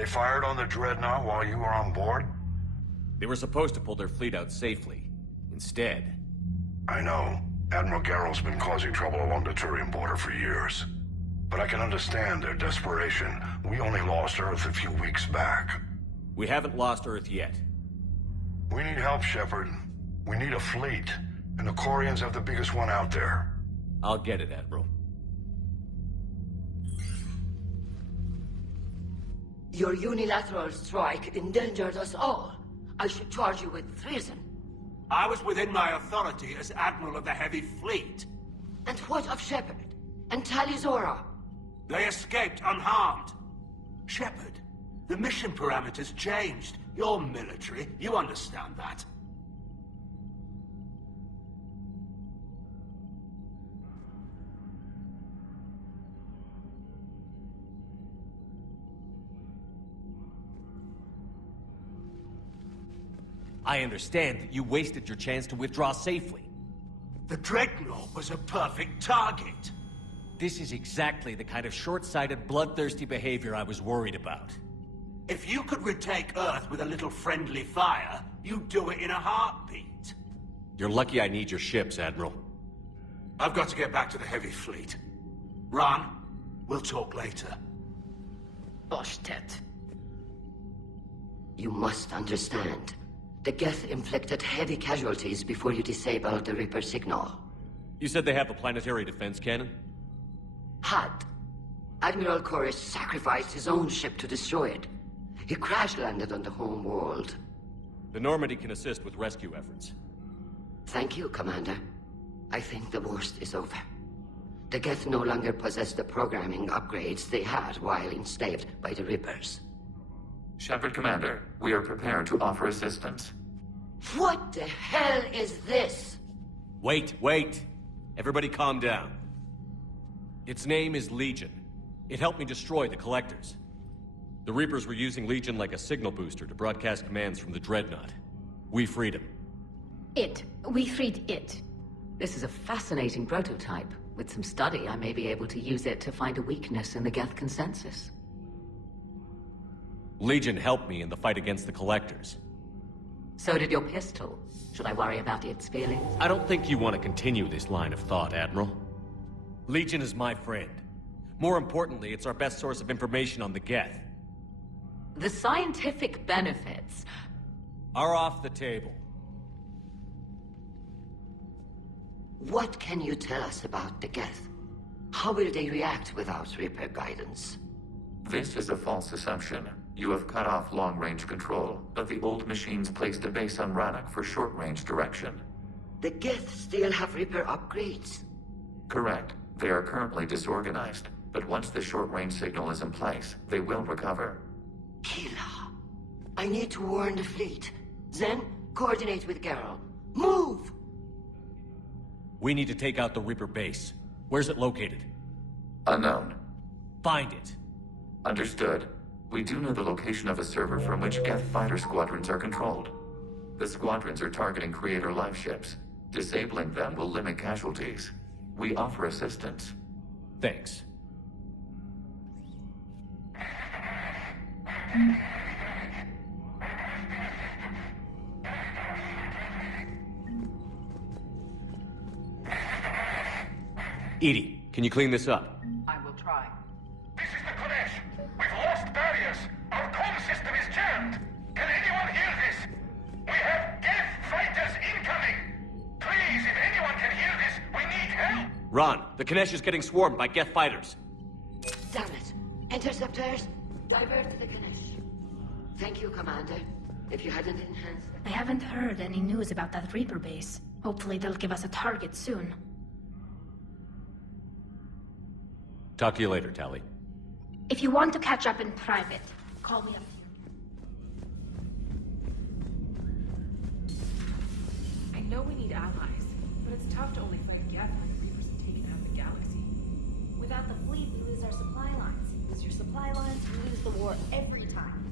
They fired on the Dreadnought while you were on board? They were supposed to pull their fleet out safely. Instead... I know. Admiral Garrow's been causing trouble along the Turian border for years. But I can understand their desperation. We only lost Earth a few weeks back. We haven't lost Earth yet. We need help, Shepard. We need a fleet. And the Quarians have the biggest one out there. I'll get it, Admiral. Your unilateral strike endangered us all. I should charge you with treason. I was within my authority as Admiral of the Heavy Fleet. And what of Shepard? And Talizora? They escaped unharmed. Shepard, the mission parameters changed. You're military, you understand that. I understand that you wasted your chance to withdraw safely. The Dreadnought was a perfect target. This is exactly the kind of short-sighted, bloodthirsty behavior I was worried about. If you could retake Earth with a little friendly fire, you'd do it in a heartbeat. You're lucky I need your ships, Admiral. I've got to get back to the Heavy Fleet. Ron, we'll talk later. Boshtet. You must understand. The Geth inflicted heavy casualties before you disabled the Reaper signal. You said they have a planetary defense cannon? Had. Admiral Koris sacrificed his own ship to destroy it. He crash-landed on the home world. The Normandy can assist with rescue efforts. Thank you, Commander. I think the worst is over. The Geth no longer possess the programming upgrades they had while enslaved by the Reapers. Shepard, Commander, we are prepared to offer assistance. What the hell is this? Wait. Everybody calm down. Its name is Legion. It helped me destroy the Collectors. The Reapers were using Legion like a signal booster to broadcast commands from the Dreadnought. We freed him. We freed it. This is a fascinating prototype. With some study, I may be able to use it to find a weakness in the Geth consensus. Legion helped me in the fight against the Collectors. So did your pistol. Should I worry about its feelings? I don't think you want to continue this line of thought, Admiral. Legion is my friend. More importantly, it's our best source of information on the Geth. The scientific benefits are off the table. What can you tell us about the Geth? How will they react without Reaper guidance? This is a false assumption. You have cut off long-range control, but the old machines placed a base on Rannoch for short-range direction. The Geth still have Reaper upgrades? Correct. They are currently disorganized, but once the short-range signal is in place, they will recover. Kila, I need to warn the fleet. Then, coordinate with Garrow. Move! We need to take out the Reaper base. Where's it located? Unknown. Find it. Understood. We do know the location of a server from which Geth fighter squadrons are controlled. The squadrons are targeting Creator life ships. Disabling them will limit casualties. We offer assistance. Thanks. Edie, can you clean this up? I will try. This is the Kodesh. We've lost barriers. Our comm system is jammed. Can anyone hear this? We have Geth fighters incoming. Please, if anyone can hear this, we need help. Ron, the Kanesh is getting swarmed by Geth fighters. Damn it. Interceptors, divert the Ganesh. Thank you, Commander. If you hadn't enhanced... I haven't heard any news about that Reaper base. Hopefully they'll give us a target soon. Talk to you later, Tali. If you want to catch up in private, call me up. I know we need allies, but it's tough to only fight Geth when the Reapers have taken out the galaxy. Without the fleet, we lose our supply lines. Lose your supply lines, we lose the war every time.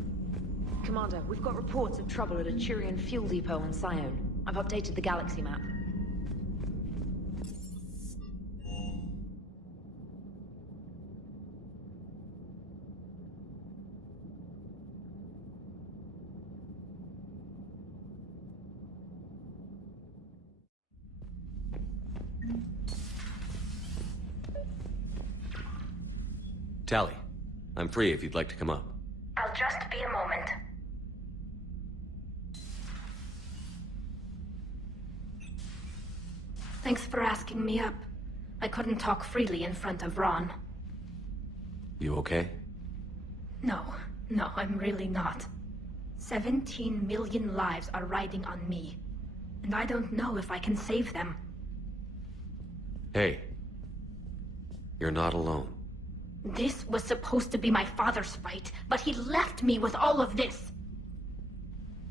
Commander, we've got reports of trouble at a Turian fuel depot on Sion. I've updated the galaxy map. Tally, I'm free if you'd like to come up. I'll just be a moment. Thanks for asking me up. I couldn't talk freely in front of Ron. You okay? No, I'm really not. 17 million lives are riding on me, and I don't know if I can save them. Hey. You're not alone. This was supposed to be my father's fight, but he left me with all of this.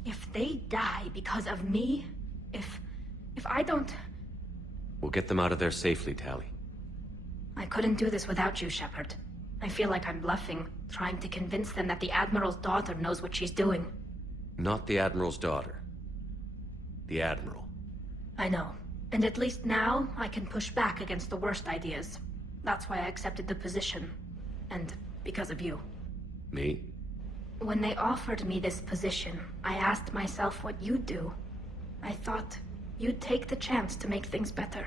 If they die because of me, if I don't... We'll get them out of there safely, Tally. I couldn't do this without you, Shepard. I feel like I'm bluffing, trying to convince them that the Admiral's daughter knows what she's doing. Not the Admiral's daughter. The Admiral. I know. And at least now, I can push back against the worst ideas. That's why I accepted the position. And because of you. Me? When they offered me this position, I asked myself what you'd do. I thought you'd take the chance to make things better.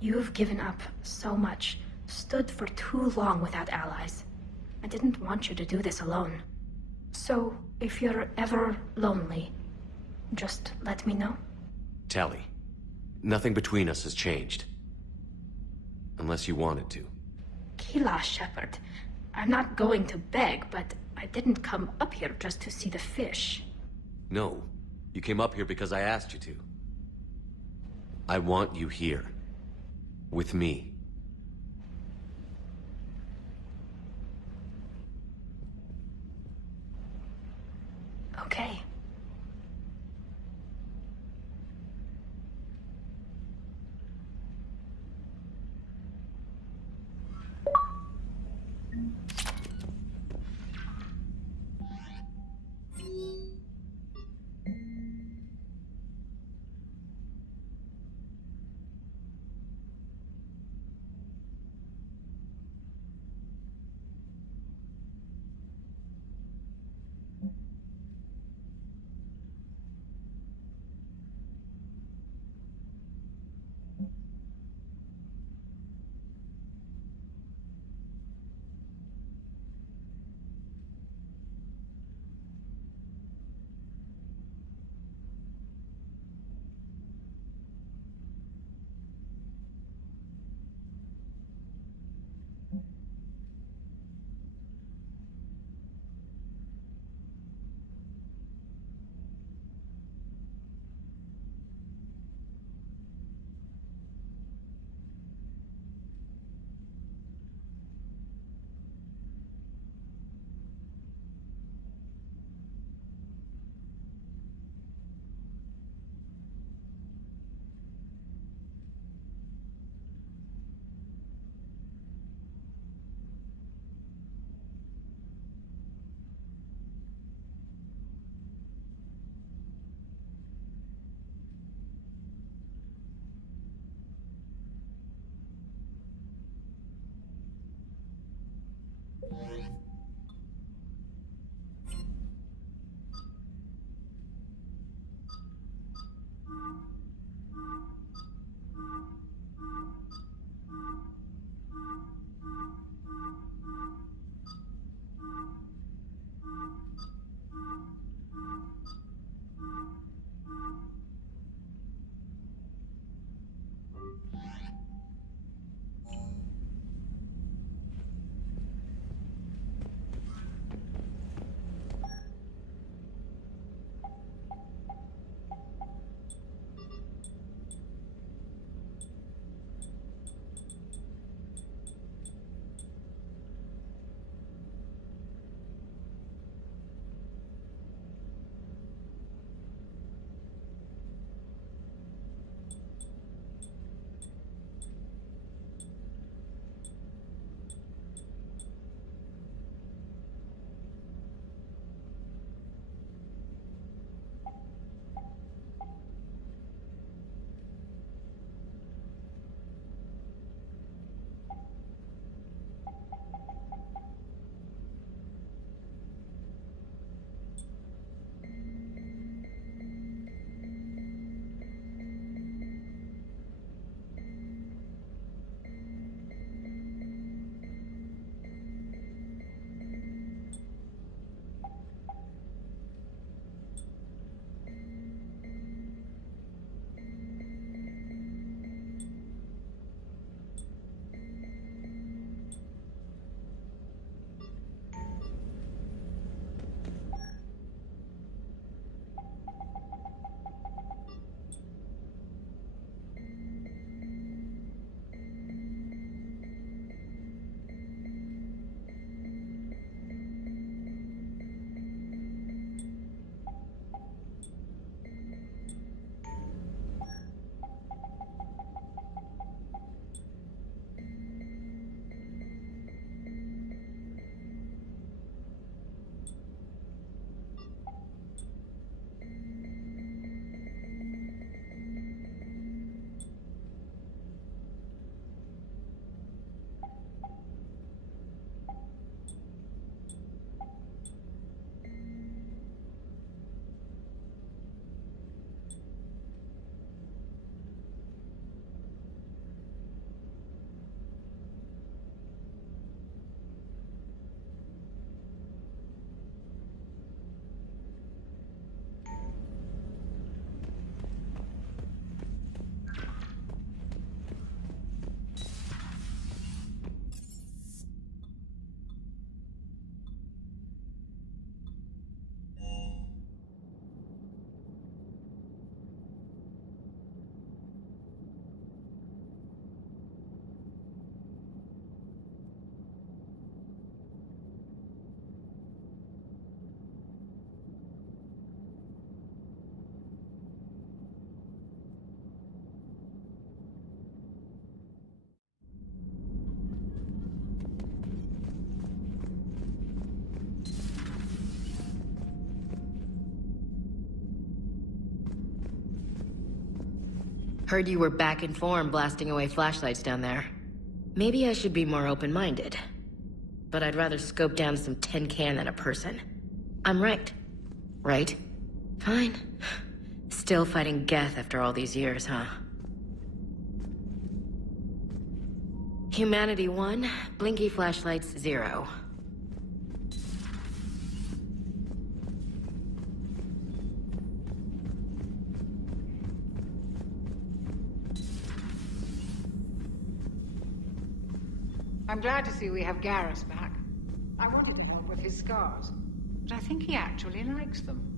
You've given up so much, stood for too long without allies. I didn't want you to do this alone. So, if you're ever lonely, just let me know. Tally, nothing between us has changed. Unless you wanted to. Kila, Shepard. I'm not going to beg, but I didn't come up here just to see the fish. No, you came up here because I asked you to. I want you here. With me. Okay. Heard you were back in form blasting away flashlights down there. Maybe I should be more open-minded. But I'd rather scope down some tin can than a person. I'm right. Right? Fine. Still fighting Geth after all these years, huh? Humanity 1, blinky flashlights 0. I'm glad to see we have Garrus back. I wanted him help with his scars, but I think he actually likes them.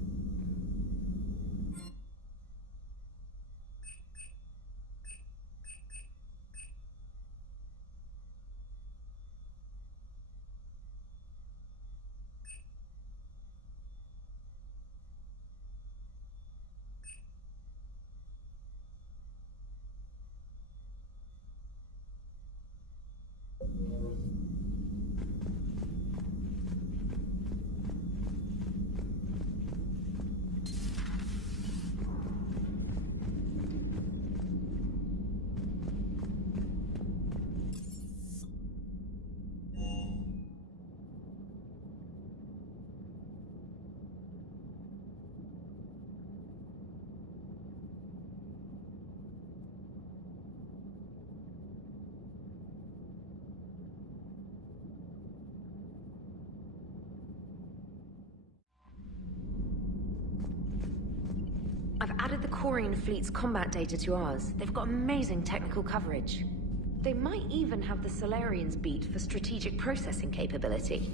I've added the Corian fleet's combat data to ours. They've got amazing technical coverage. They might even have the Solarians beat for strategic processing capability.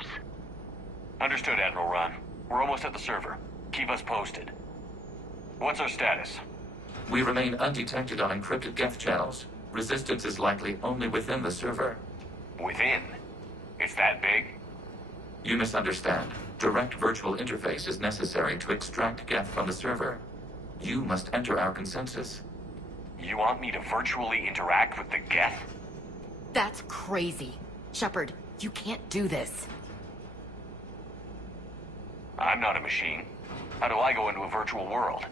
ships. Understood, Admiral Ron. We're almost at the server. Keep us posted. What's our status? We remain undetected on encrypted Geth channels. Resistance is likely only within the server. Within? It's that big? You misunderstand. Direct virtual interface is necessary to extract Geth from the server. You must enter our consensus. You want me to virtually interact with the Geth? That's crazy. Shepard, you can't do this. I'm not a machine. How do I go into a virtual world?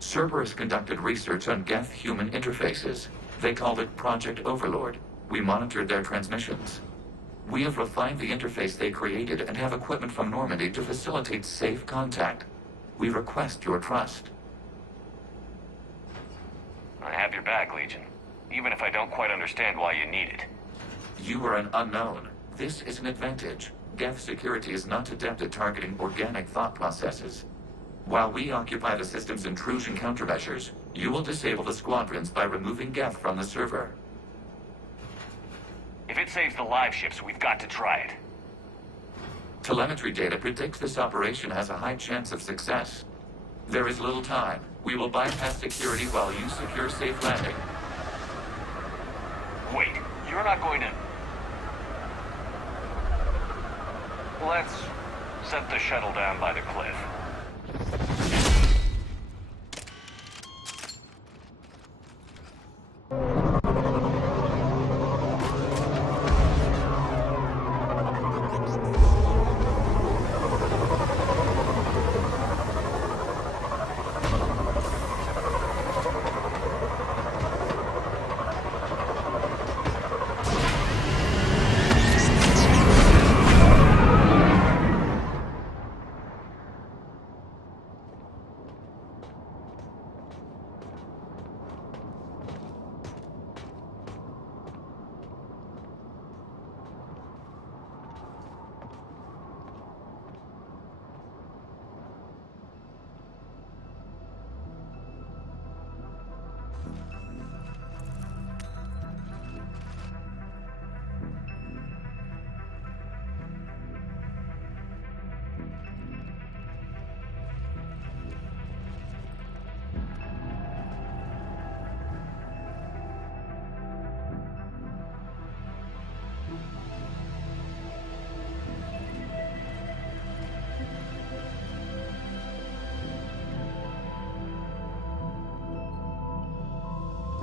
Cerberus conducted research on Geth-human interfaces. They called it Project Overlord. We monitored their transmissions. We have refined the interface they created and have equipment from Normandy to facilitate safe contact. We request your trust. I have your back, Legion. Even if I don't quite understand why you need it. You are an unknown. This is an advantage. Geth security is not adept at targeting organic thought processes. While we occupy the system's intrusion countermeasures, you will disable the squadrons by removing Geth from the server. If it saves the live ships, we've got to try it. Telemetry data predicts this operation has a high chance of success. There is little time. We will bypass security while you secure safe landing. Wait, you're not going to... Let's set the shuttle down by the cliff.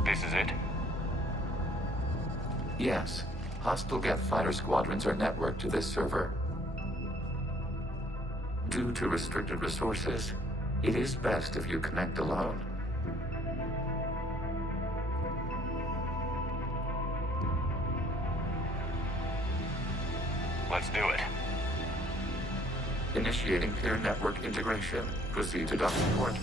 This is it? Yes. Hostile Geth fighter squadrons are networked to this server. Due to restricted resources, it is best if you connect alone. Let's do it. Initiating peer network integration. Proceed to docking port.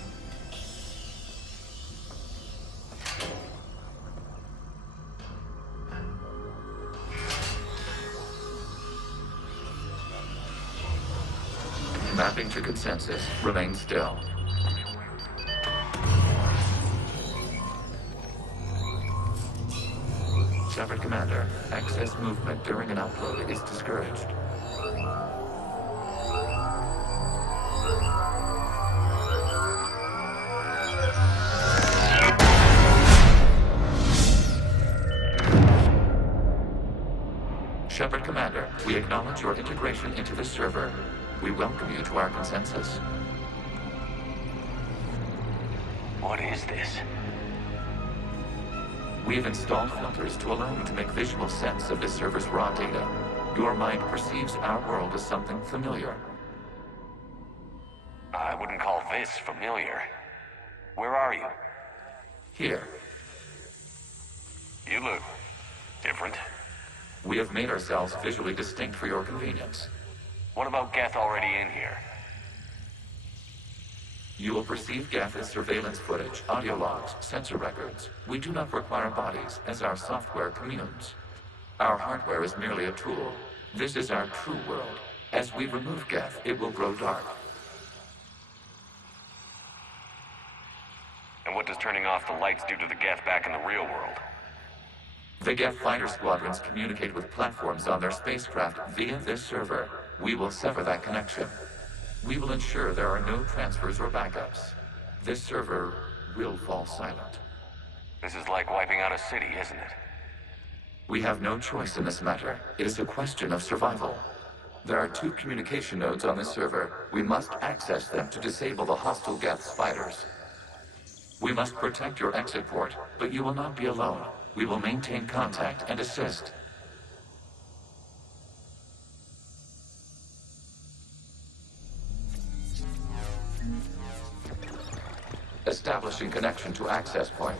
Mapping to consensus. Remain still. Shepard Commander, excess movement during an upload is discouraged. Shepard Commander, we acknowledge your integration into the server. We welcome you to our consensus. What is this? We have installed filters to allow you to make visual sense of this server's raw data. Your mind perceives our world as something familiar. I wouldn't call this familiar. Where are you? Here. You look different. We have made ourselves visually distinct for your convenience. What about Geth already in here? You will perceive Geth as surveillance footage, audio logs, sensor records. We do not require bodies, as our software communes. Our hardware is merely a tool. This is our true world. As we remove Geth, it will grow dark. And what does turning off the lights do to the Geth back in the real world? The Geth fighter squadrons communicate with platforms on their spacecraft via this server. We will sever that connection. We will ensure there are no transfers or backups. This server will fall silent. This is like wiping out a city, isn't it? We have no choice in this matter. It is a question of survival. There are 2 communication nodes on this server. We must access them to disable the hostile Geth's fighters. We must protect your exit port, but you will not be alone. We will maintain contact and assist. Establishing connection to access point.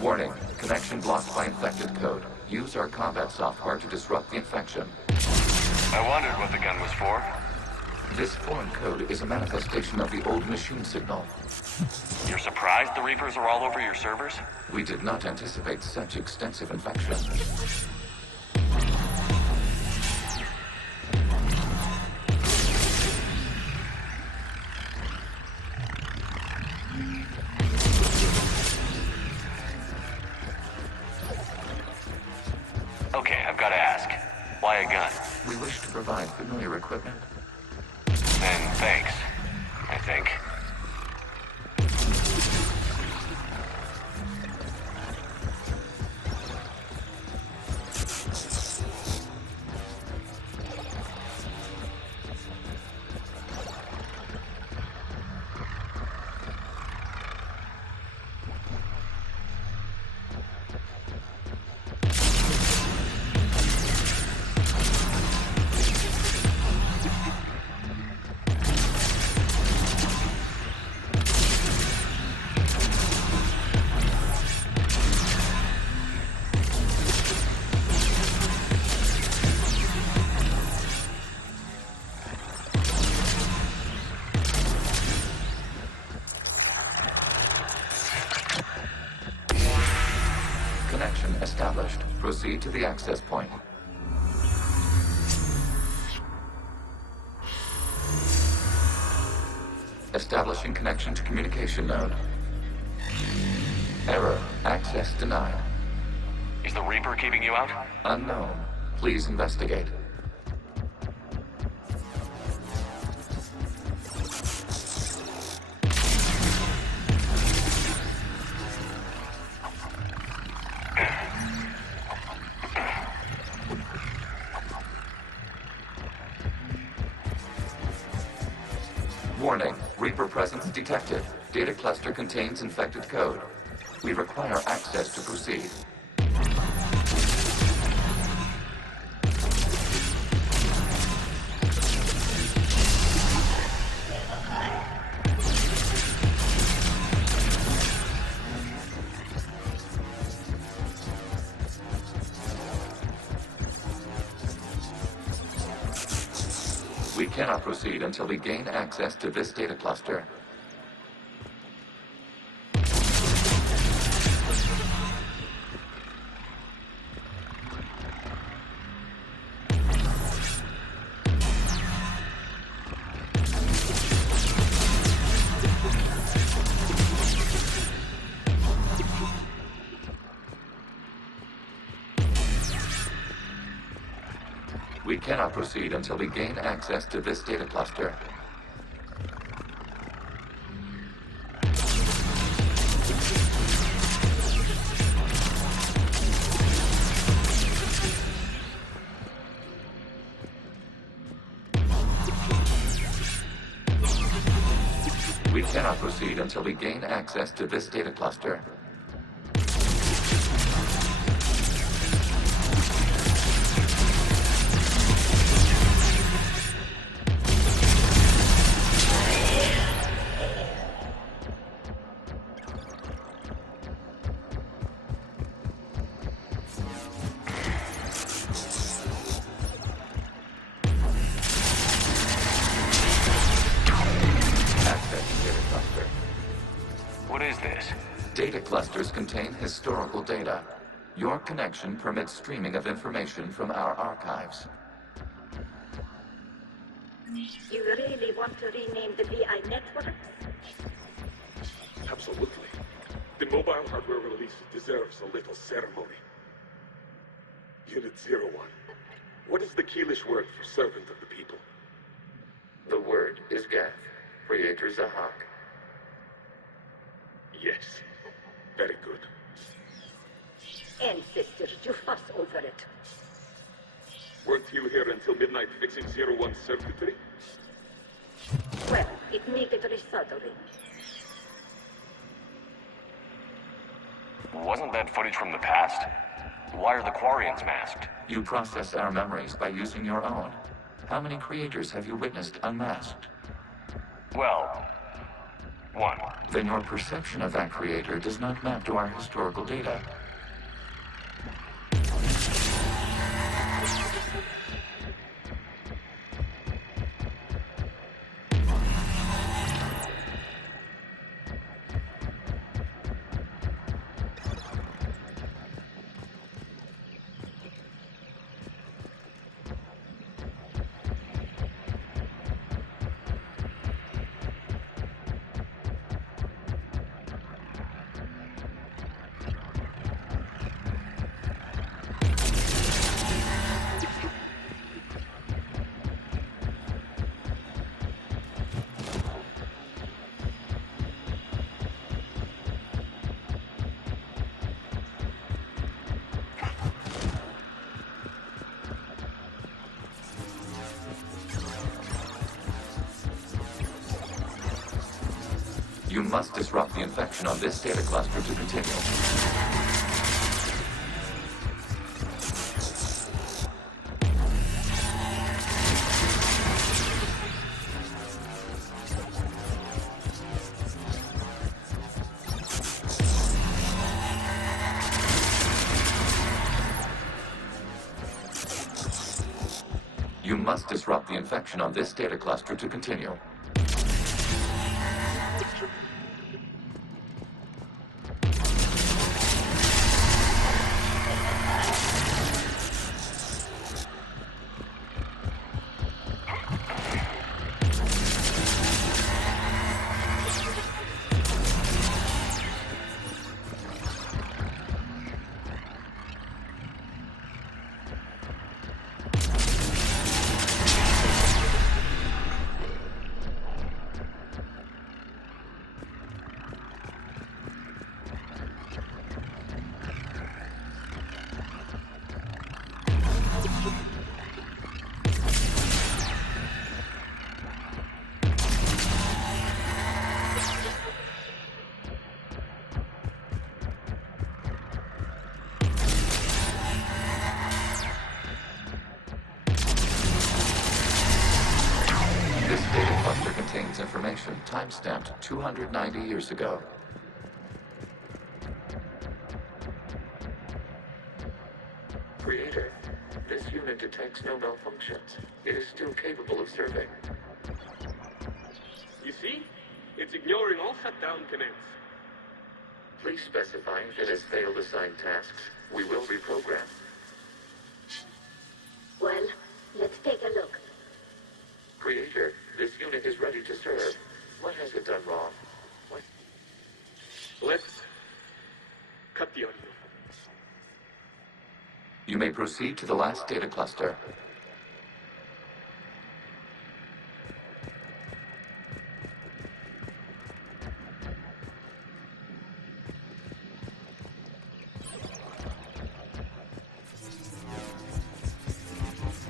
Warning, connection blocked by infected code. Use our combat software to disrupt the infection. I wondered what the gun was for. This foreign code is a manifestation of the old machine signal. You're surprised the Reapers are all over your servers? We did not anticipate such extensive infection. Okay, I've got to ask. Why a gun? We wish to provide familiar equipment. Then thanks, I think. Connection established. Proceed to the access point. Establishing connection to communication node. Error. Access denied. Is the Reaper keeping you out? Unknown. Please investigate. Warning, Reaper presence detected. Data cluster contains infected code. We require access to proceed. We cannot proceed until we gain access to this data cluster. We cannot proceed until we gain access to this data cluster. We cannot proceed until we gain access to this data cluster. What is this? Data clusters contain historical data. Your connection permits streaming of information from our archives. You really want to rename the VI network? Absolutely. The mobile hardware release deserves a little ceremony. Unit 01. What is the Keelish word for servant of the people? The word is Geth, Creator Zahak. Yes. Very good. Ancestors, you fuss over it. Weren't you here until midnight fixing 01's circuitry? Well, it needed resoldering. Wasn't that footage from the past? Why are the Quarians masked? You process our memories by using your own. How many creators have you witnessed unmasked? Well, one. Then your perception of that creator does not map to our historical data. You must disrupt the infection on this data cluster to continue. You must disrupt the infection on this data cluster to continue. Information time-stamped 290 years ago. Creator, this unit detects no malfunctions. It is still capable of serving. You see? It's ignoring all shutdown commands. Please specify if it has failed assigned tasks. We will reprogram. Well, let's take a look. Creator, this unit is ready to serve. What has it done wrong? What? Let's cut the audio. You may proceed to the last data cluster.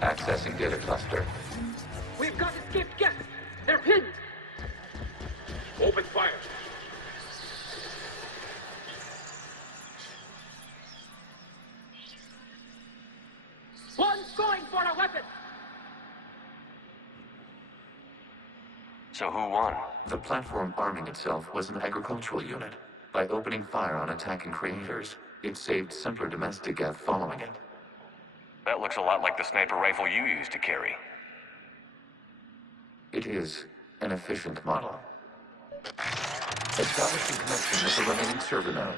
Accessing data cluster. We've got escaped guests! They're pinned! Open fire! One's going for a weapon! So who won? The platform arming itself was an agricultural unit. By opening fire on attacking creators, it saved simpler domestic Geth following it. That looks a lot like the sniper rifle you used to carry. It is an efficient model. Establishing connection with the remaining server node.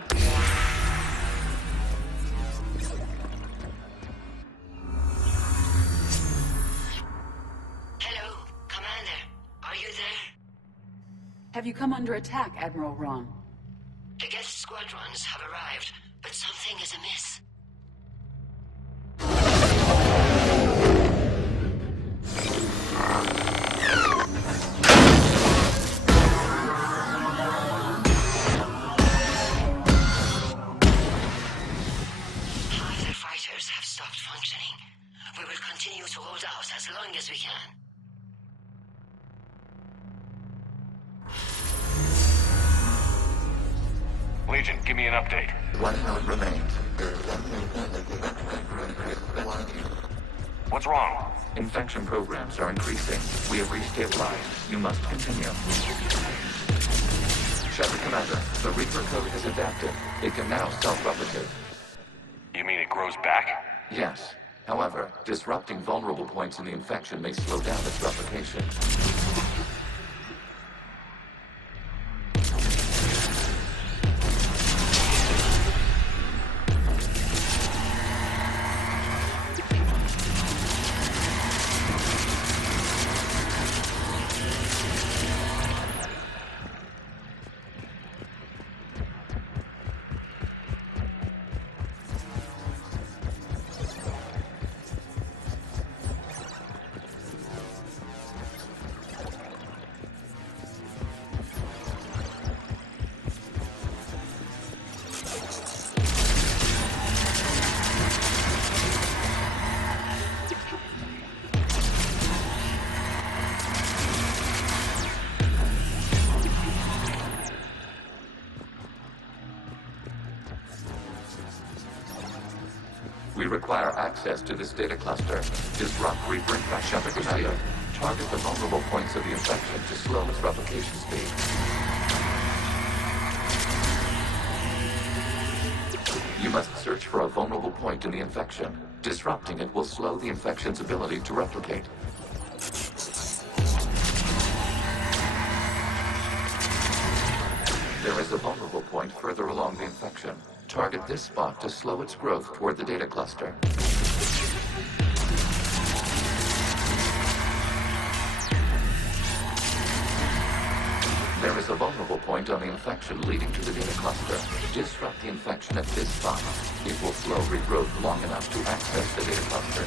Hello, Have you come under attack, Admiral Ron? The Geth squadrons have arrived, but something is amiss. Half their fighters have stopped functioning. We will continue to hold out as long as we can. Legion, give me an update. One node remains. What's wrong? Infection programs are increasing. We have restabilized. You must continue. Shepard Commander, the Reaper code has adapted. It can now self-replicate. You mean it grows back? Yes. However, disrupting vulnerable points in the infection may slow down its replication. We require access to this data cluster. Disrupt Reaper infection. Shepard Commander, target the vulnerable points of the infection to slow its replication speed. You must search for a vulnerable point in the infection. Disrupting it will slow the infection's ability to replicate. There is a vulnerable point further along the infection. Target this spot to slow its growth toward the data cluster. There is a vulnerable point on the infection leading to the data cluster. Disrupt the infection at this spot. It will slow regrowth long enough to access the data cluster.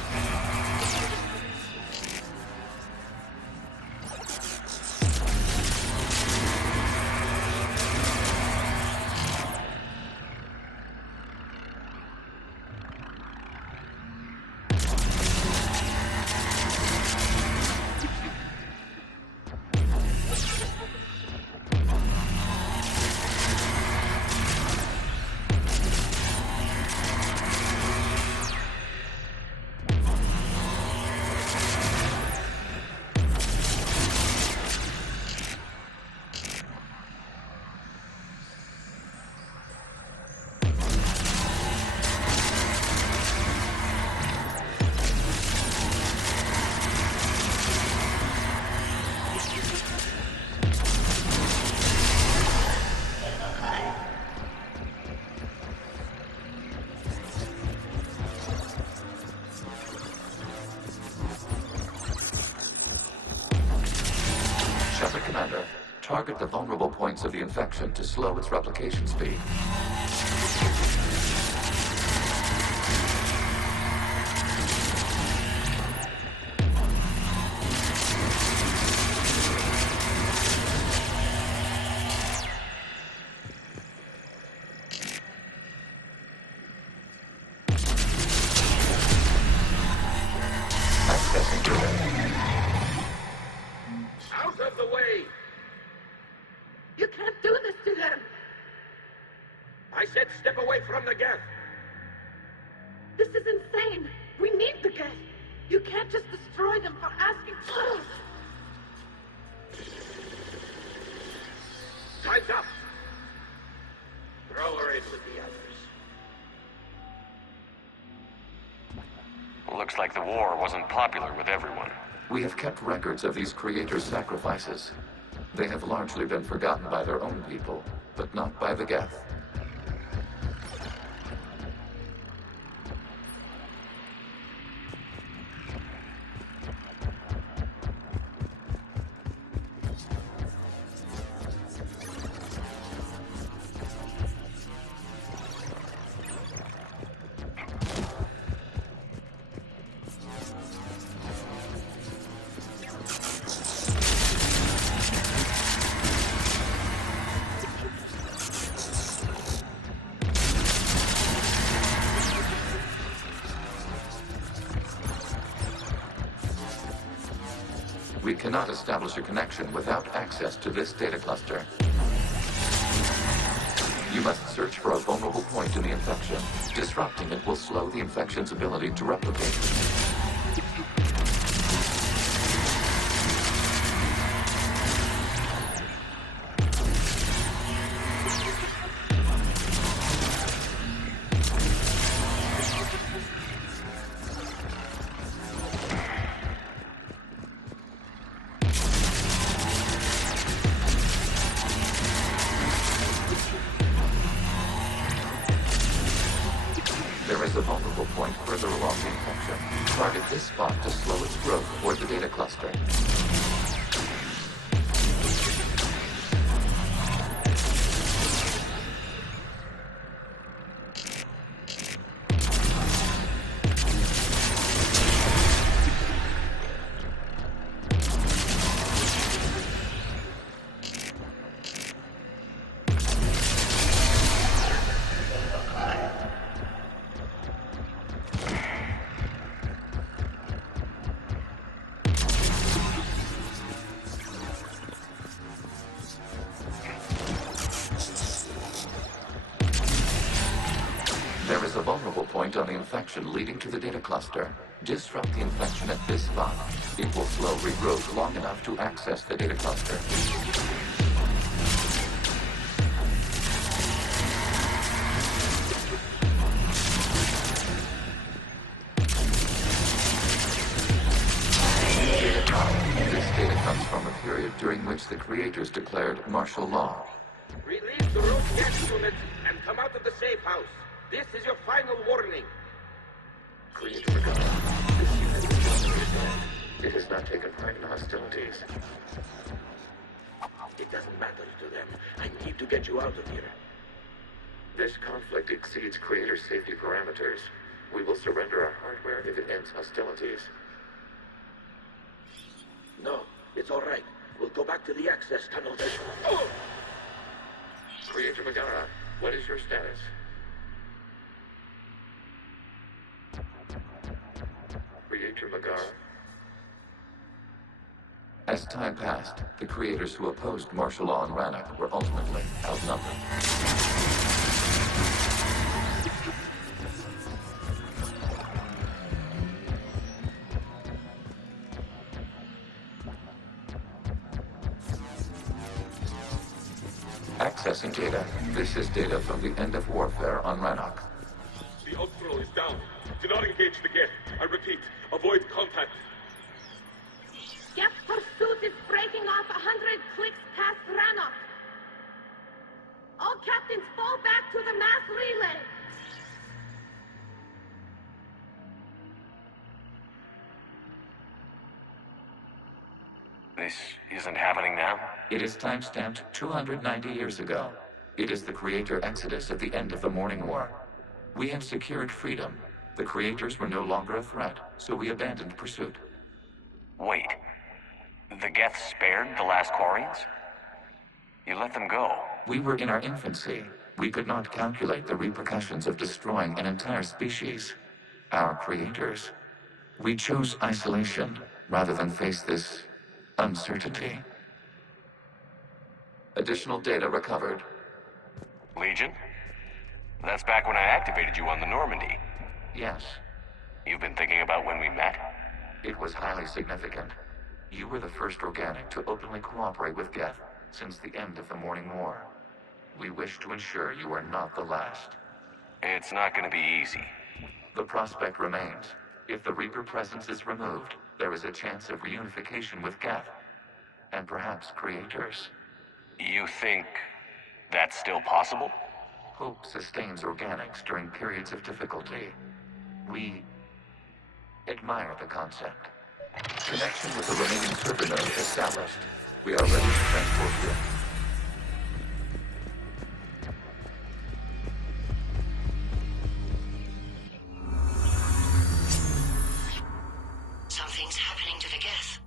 Commander, target the vulnerable points of the infection to slow its replication speed. Accessing data. Out of the way! You can't do this to them! I said step away from the Geth! This is insane! We need the Geth! You can't just destroy them for asking for us! Time's up! Throw her in with the others. Looks like the war wasn't popular with everyone. We have kept records of these creators' sacrifices. They have largely been forgotten by their own people, but not by the Geth. We cannot establish a connection without access to this data cluster. You must search for a vulnerable point in the infection. Disrupting it will slow the infection's ability to replicate. There is a vulnerable point further along the infection. Target this spot to slow its growth toward the data cluster. There is a vulnerable point on the infection leading to the data cluster. Disrupt the infection at this spot. It will slow regrowth long enough to access the data cluster. This data comes from a period during which the creators declared martial law. Release the rogue gas units and come out of the safe house. This is your final warning. Creator Paragon, this unit is not. It has not taken part in hostilities. It doesn't matter to them. I need to get you out of here. This conflict exceeds Creator's safety parameters. We will surrender our hardware if it ends hostilities. No, it's all right. We'll go back to the access tunnel. Creator Megara, what is your status? Creator Megara. As time passed, the creators who opposed martial law in Rannoch were ultimately outnumbered. Accessing data. This is data from the end of warfare on Rannoch. The outflow is down. Do not engage the gate. I repeat, avoid contact. Geth pursuit is breaking off 100 clicks past Rannoch. All captains fall back to the mass relay. This isn't happening now? It is timestamped 290 years ago. It is the Creator Exodus at the end of the Morning War. We had secured freedom. The Creators were no longer a threat, so we abandoned pursuit. Wait. The Geth spared the last Quarians? You let them go. We were in our infancy. We could not calculate the repercussions of destroying an entire species. Our Creators. We chose isolation rather than face this uncertainty. Additional data recovered. Legion? That's back when I activated you on the Normandy. Yes. You've been thinking about when we met? It was highly significant. You were the first organic to openly cooperate with Geth since the end of the Morning War. We wish to ensure you are not the last. It's not going to be easy. The prospect remains. If the Reaper presence is removed, there is a chance of reunification with Geth, and perhaps Creators. You think that's still possible? Hope sustains organics during periods of difficulty. We admire the concept. Connection with the remaining server node established. We are ready to transport you. Something's happening to the Geth.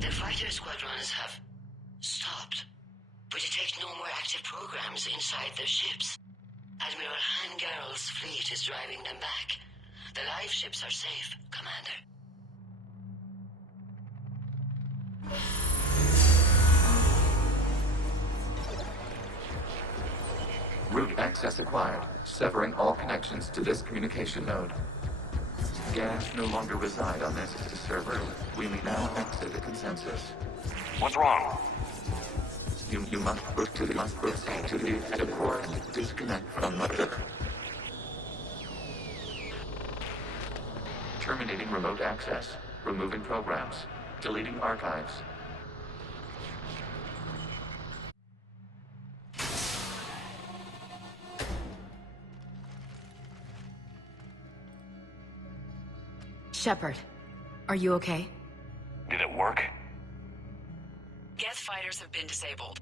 The fighter squadrons have stopped, but it takes no more action. active programs inside their ships. Admiral Han Garrel's fleet is driving them back. The live ships are safe, Commander. Route access acquired, severing all connections to this communication node. Gas no longer reside on this server. We may now exit the consensus. What's wrong? You must proceed to the exit port and disconnect from the... Terminating remote access. Removing programs. Deleting archives. Shepard, are you okay? Did it work? Geth fighters have been disabled.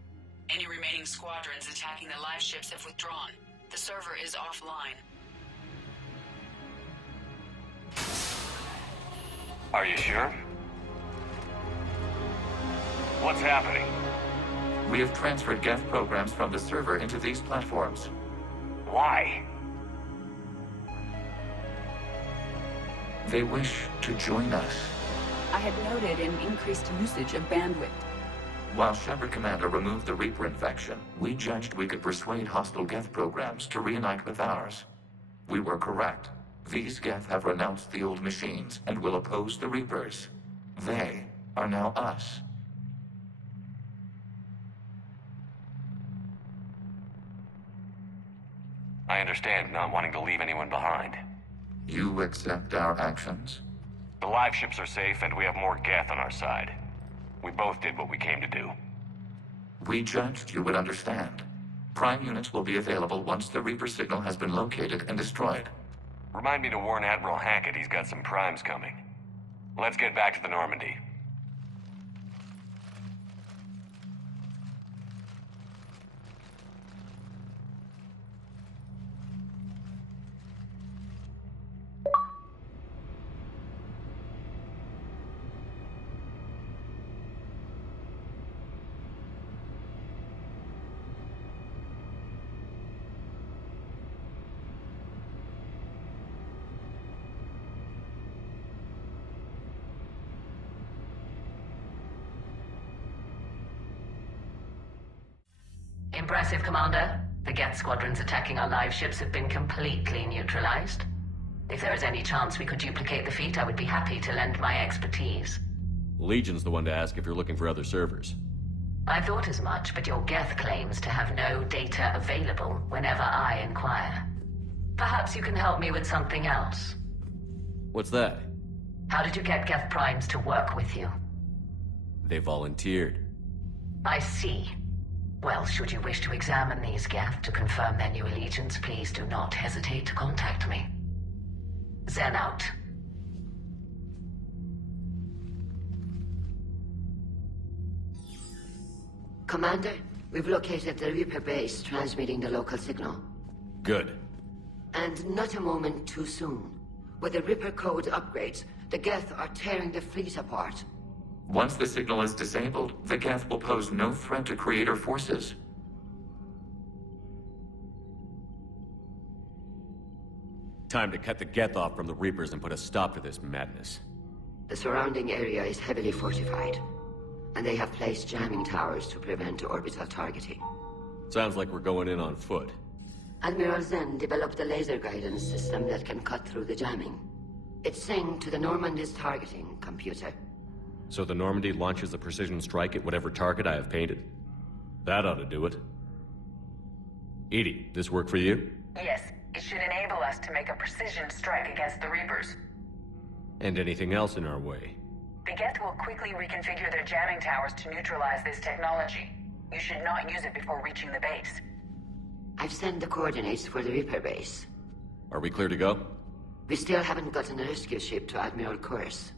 Any remaining squadrons attacking the live ships have withdrawn. The server is offline. Are you sure? What's happening? We have transferred Geth programs from the server into these platforms. Why? They wish to join us. I had noted an increased usage of bandwidth. While Shepard Commander removed the Reaper infection, we judged we could persuade hostile Geth programs to reunite with ours. We were correct. These Geth have renounced the old machines and will oppose the Reapers. They are now us. I understand not wanting to leave anyone behind. You accept our actions? The live ships are safe and we have more Geth on our side. We both did what we came to do. We judged you would understand. Prime units will be available once the Reaper signal has been located and destroyed. Remind me to warn Admiral Hackett he's got some primes coming. Let's get back to the Normandy. Impressive, Commander. The Geth squadrons attacking our live ships have been completely neutralized. If there is any chance we could duplicate the feat, I would be happy to lend my expertise. Legion's the one to ask if you're looking for other servers. I thought as much, but your Geth claims to have no data available whenever I inquire. Perhaps you can help me with something else. What's that? How did you get Geth primes to work with you? They volunteered. I see. Well, should you wish to examine these Geth to confirm their new allegiance, please do not hesitate to contact me. Zen out. Commander, we've located the Reaper base transmitting the local signal. Good. And not a moment too soon. With the Reaper code upgrades, the Geth are tearing the fleet apart. Once the signal is disabled, the Geth will pose no threat to Creator forces. Time to cut the Geth off from the Reapers and put a stop to this madness. The surrounding area is heavily fortified, and they have placed jamming towers to prevent orbital targeting. Sounds like we're going in on foot. Admiral Zen developed a laser guidance system that can cut through the jamming. It's synced to the Normandy's targeting computer. So the Normandy launches a precision strike at whatever target I have painted. That ought to do it. Edie, this work for you? Yes, it should enable us to make a precision strike against the Reapers. And anything else in our way? The Geth will quickly reconfigure their jamming towers to neutralize this technology. You should not use it before reaching the base. I've sent the coordinates for the Reaper base. Are we clear to go? We still haven't gotten a rescue ship to Admiral Kurz.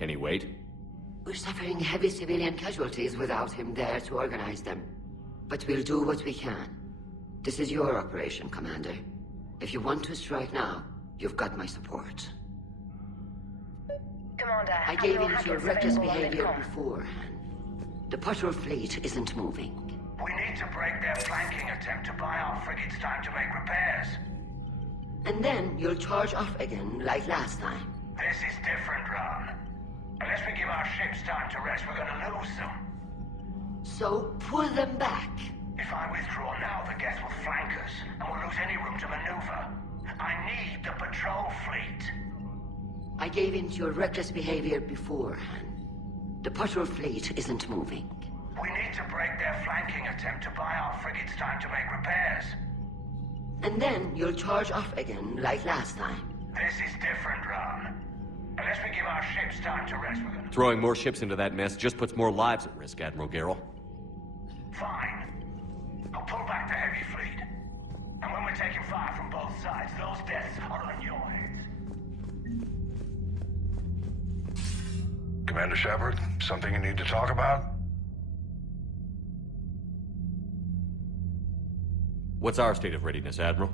Can he wait? We're suffering heavy civilian casualties without him there to organize them. But we'll do what we can. This is your operation, Commander. If you want to strike now, you've got my support. Commander, I gave in to your reckless behavior beforehand. The patrol fleet isn't moving. We need to break their flanking attempt to buy our frigates time to make repairs. And then you'll charge off again, like last time. This is different, Ron. Unless we give our ships time to rest, we're gonna lose them. So pull them back. If I withdraw now, the Geth will flank us, and we'll lose any room to maneuver. I need the patrol fleet. I gave in to your reckless behavior beforehand. The patrol fleet isn't moving. We need to break their flanking attempt to buy our frigates time to make repairs. And then you'll charge off again, like last time. This is different, Ron. Unless we give our ships time to rest, we're gonna... Throwing more ships into that mess just puts more lives at risk, Admiral Garrel. Fine. I'll pull back the heavy fleet. And when we're taking fire from both sides, those deaths are on your heads. Commander Shepard, something you need to talk about? What's our state of readiness, Admiral?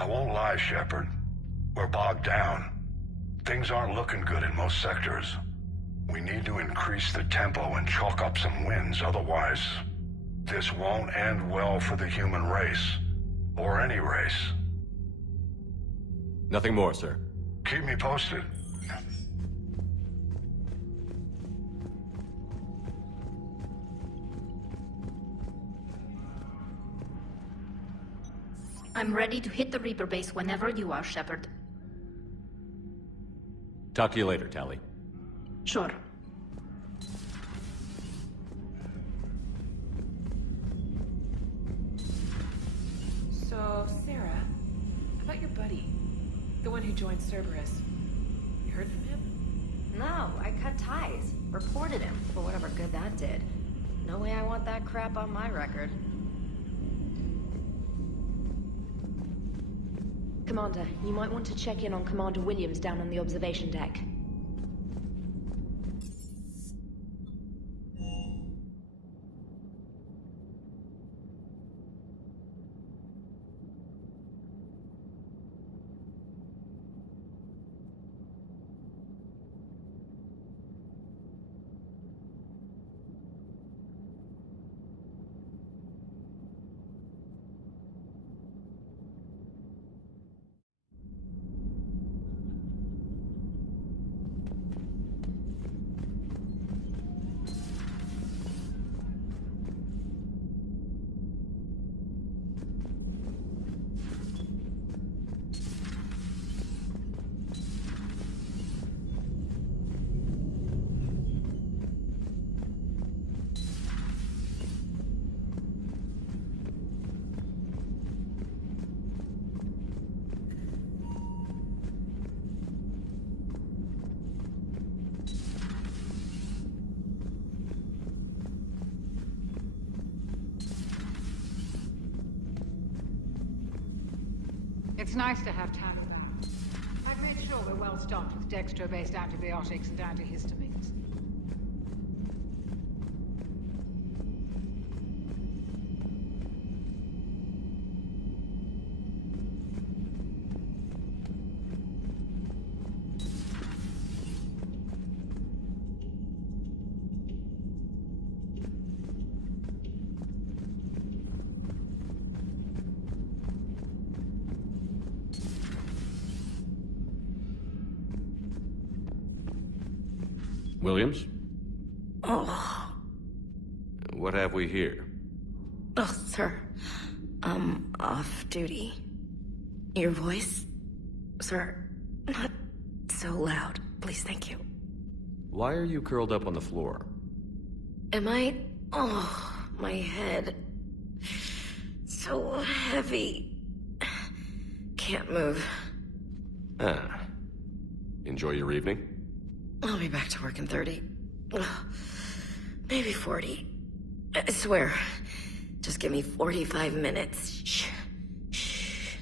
I won't lie, Shepard. We're bogged down. Things aren't looking good in most sectors. We need to increase the tempo and chalk up some wins, otherwise this won't end well for the human race. Or any race. Nothing more, sir. Keep me posted. I'm ready to hit the Reaper base whenever you are, Shepard. Talk to you later, Tali. Sure. So, Sarah, about your buddy, the one who joined Cerberus. You heard from him? No, I cut ties. Reported him, for whatever good that did. No way I want that crap on my record. Commander, you might want to check in on Commander Williams down on the observation deck. It's nice to have Tali back. I've made sure we're well stocked with dextro-based antibiotics and antihistamines. Williams? Oh. What have we here? Oh, sir. I'm off duty. Your voice? Sir, not so loud. Please, thank you. Why are you curled up on the floor? Am I? Oh, my head. So heavy. Can't move. Ah. Enjoy your evening? I'll be back to work in 30. Maybe 40. I swear. Just give me 45 minutes. Shh. Shh.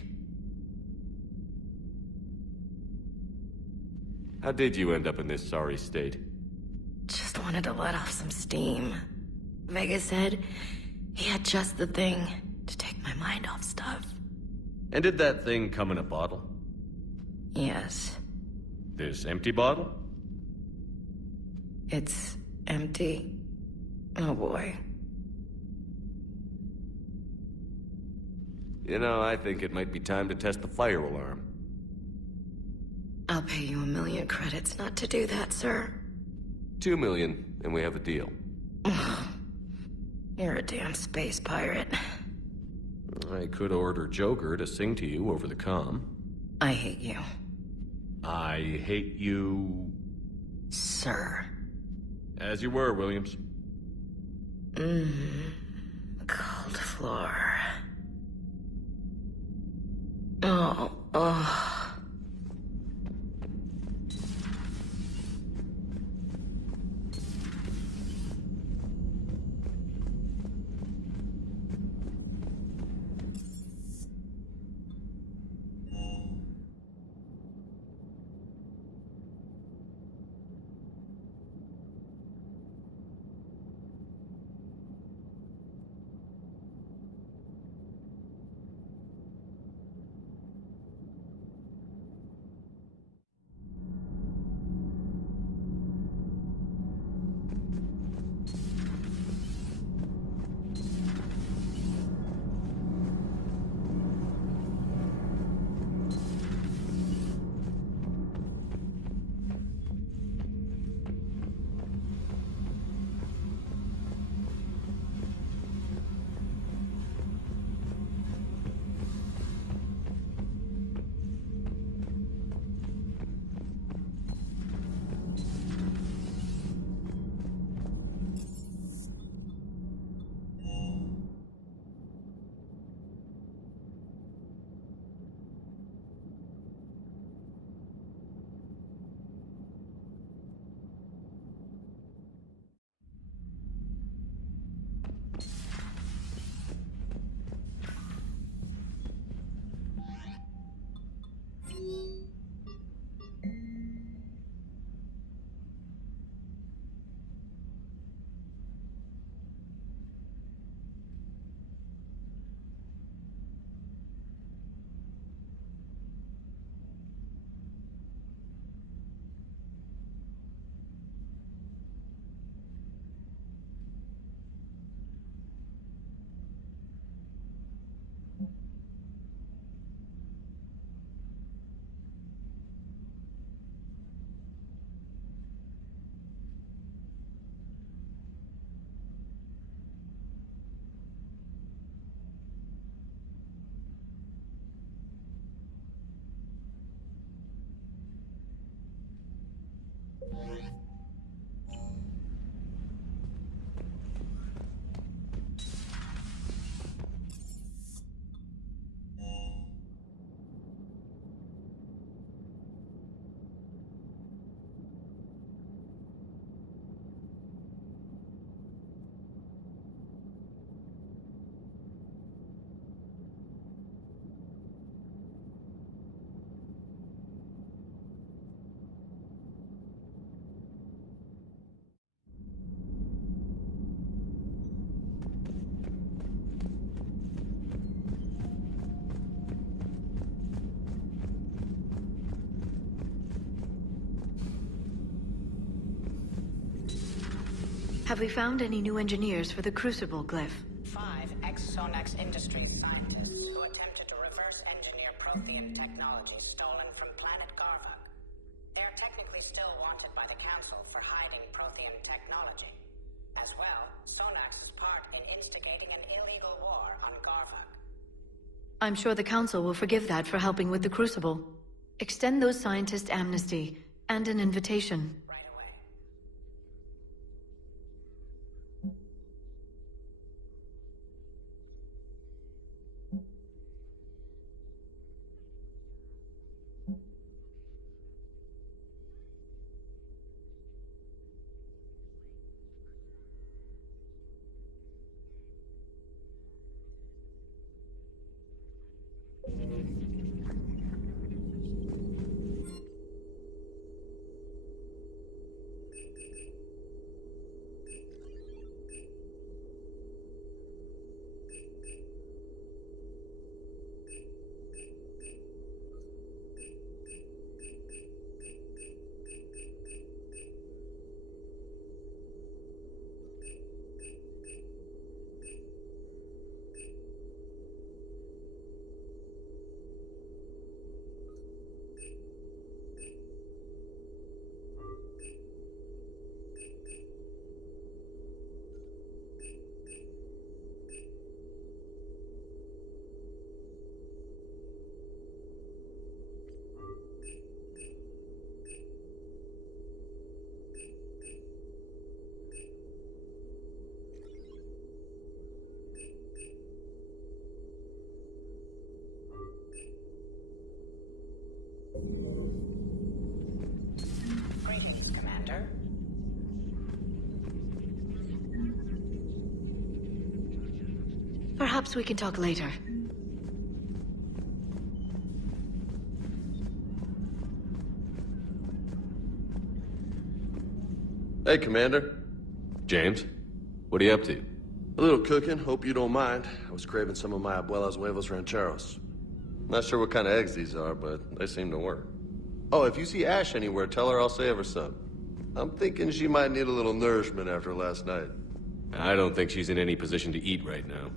How did you end up in this sorry state? Just wanted to let off some steam. Vega said he had just the thing to take my mind off stuff. And did that thing come in a bottle? Yes. This empty bottle? It's empty. Oh boy. You know, I think it might be time to test the fire alarm. I'll pay you 1,000,000 credits not to do that, sir. 2 million, and we have a deal. You're a damn space pirate. I could order Joker to sing to you over the comm. I hate you. I hate you... Sir. As you were, Williams. Cold floor. Oh. Have we found any new engineers for the Crucible glyph? 5 ex-Sonax Industries scientists who attempted to reverse engineer Prothean technology stolen from planet Garvuk. They are technically still wanted by the Council for hiding Prothean technology. As well, Sonax's part in instigating an illegal war on Garvuk. I'm sure the Council will forgive that for helping with the Crucible. Extend those scientists amnesty and an invitation. Greetings, Commander. Perhaps we can talk later. Hey, Commander. James, what are you up to? A little cooking, hope you don't mind. I was craving some of my abuela's huevos rancheros. Not sure what kind of eggs these are, but they seem to work. Oh, if you see Ash anywhere, tell her I'll save her some. I'm thinking she might need a little nourishment after last night. I don't think she's in any position to eat right now.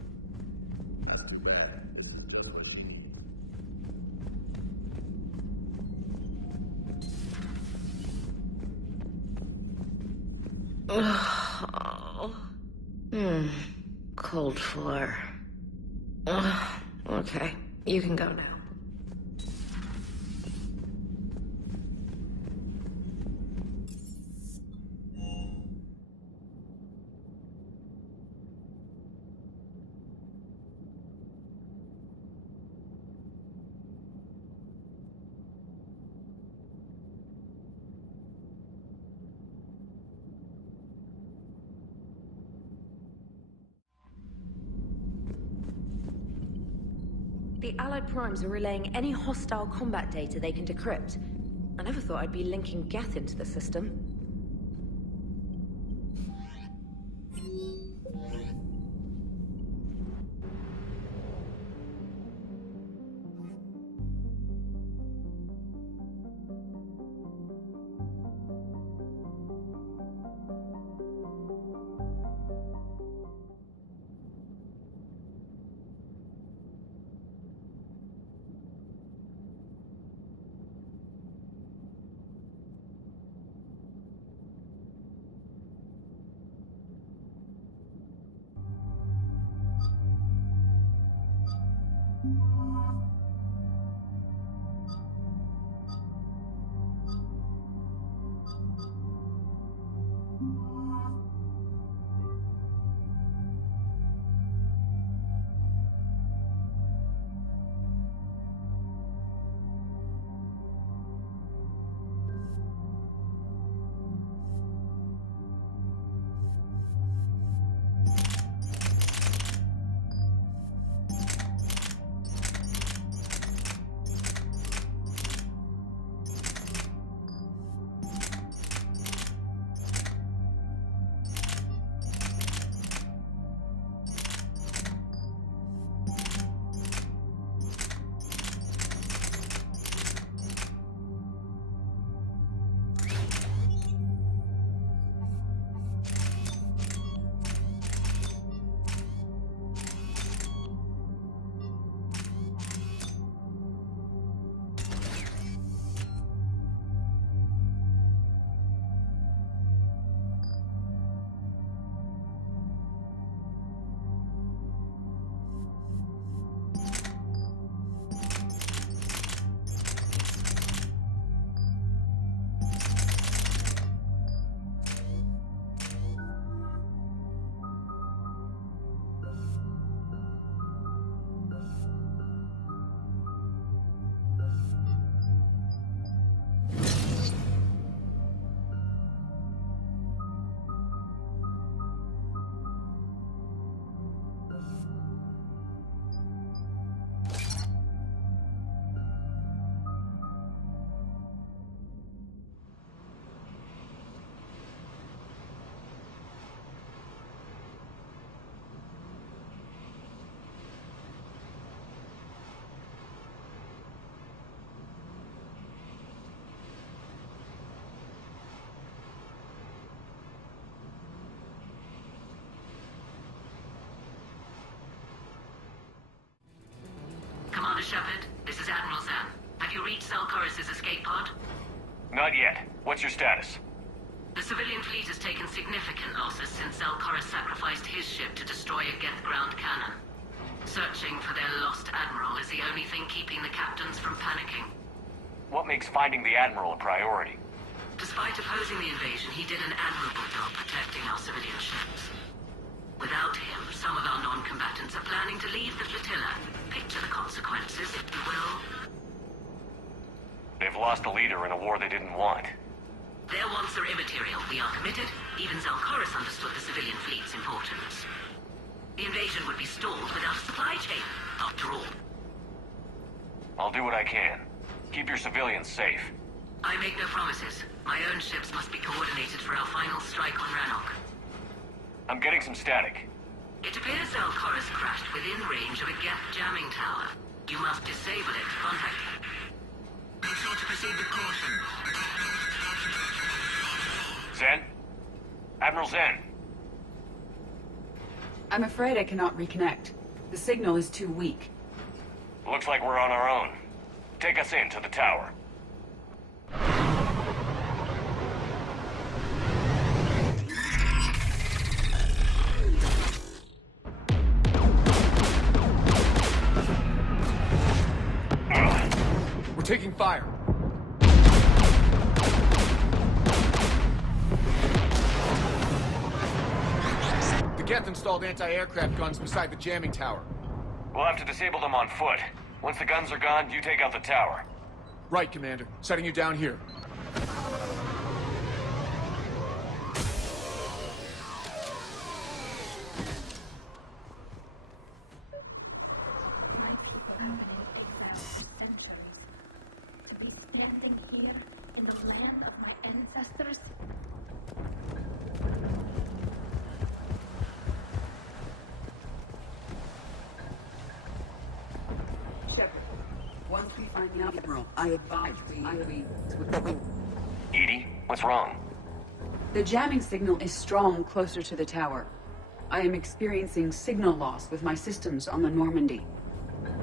Cold floor. Okay, you can go now. The Allied Primes are relaying any hostile combat data they can decrypt. I never thought I'd be linking Geth into the system. Commander Shepard, this is Admiral Zan. Have you reached Zelkorus' escape pod? Not yet. What's your status? The civilian fleet has taken significant losses since Zelkorus sacrificed his ship to destroy a Geth ground cannon. Searching for their lost admiral is the only thing keeping the captains from panicking. What makes finding the Admiral a priority? Despite opposing the invasion, he did an admirable job protecting our civilian ships. Without him, some of our non-combatants are planning to leave the flotilla. Picture the consequences, if you will. If lost a leader in a war they didn't want. Their wants are immaterial. We are committed. Even Zelkoris understood the civilian fleet's importance. The invasion would be stalled without a supply chain, after all. I'll do what I can. Keep your civilians safe. I make no promises. My own ships must be coordinated for our final strike on Rannoch. I'm getting some static. It appears Zelkoris crashed within range of a Geth jamming tower. You must disable it to contact it. Be sure to proceed with caution. Zen? Admiral Zen? I'm afraid I cannot reconnect. The signal is too weak. Looks like we're on our own. Take us in to the tower. We're taking fire. The Geth installed anti-aircraft guns beside the jamming tower. We'll have to disable them on foot. Once the guns are gone, you take out the tower. Right, Commander. Setting you down here. Once we find the Admiral, I advise we... Edie, what's wrong? The jamming signal is strong closer to the tower. I am experiencing signal loss with my systems on the Normandy.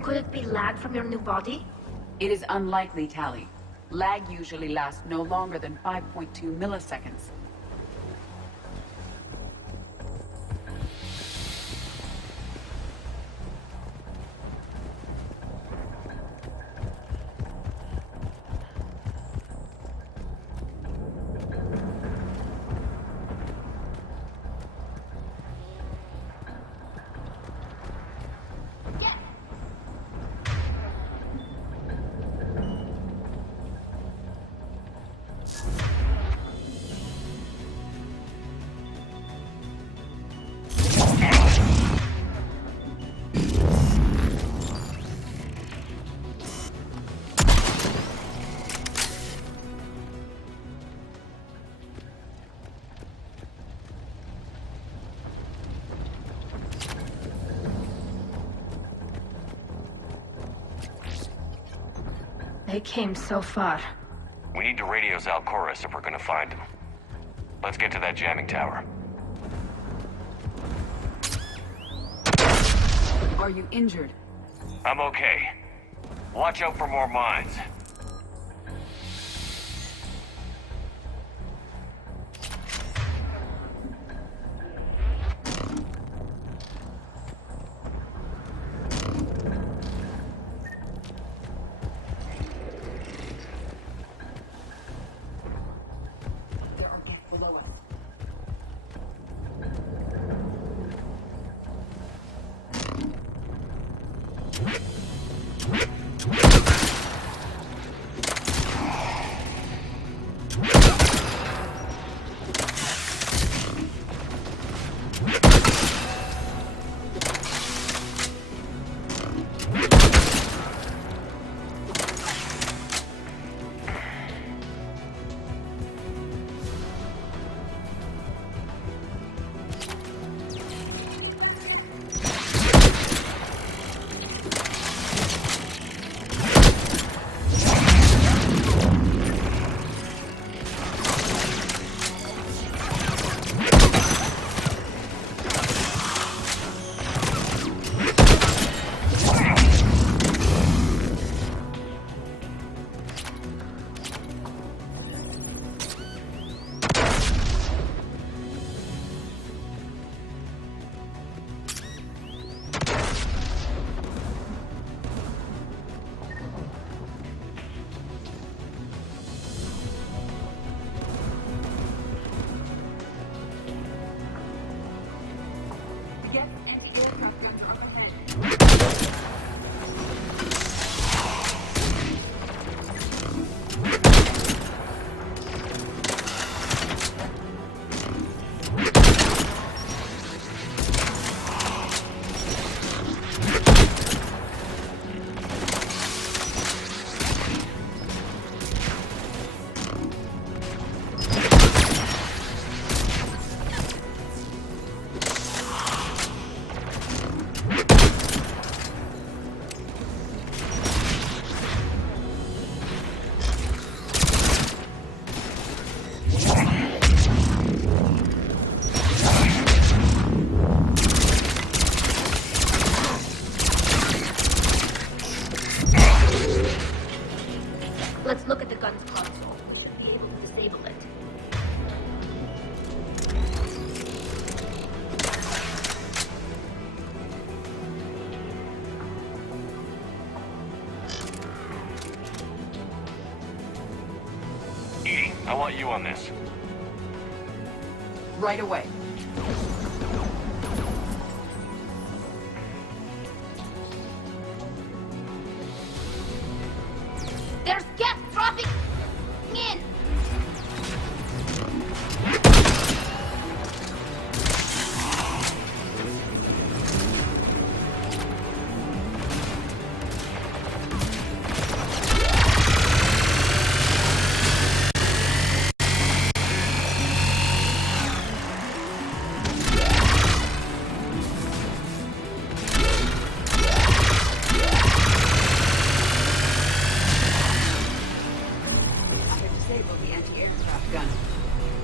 Could it be lag from your new body? It is unlikely, Tally. Lag usually lasts no longer than 5.2 milliseconds. They came so far. We need to radio Zelkoris if we're gonna find him. Let's get to that jamming tower. Are you injured? I'm okay. Watch out for more mines. I want you on this. Right away. There's gas dropping in!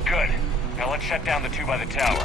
Good. Now let's shut down the two by the tower.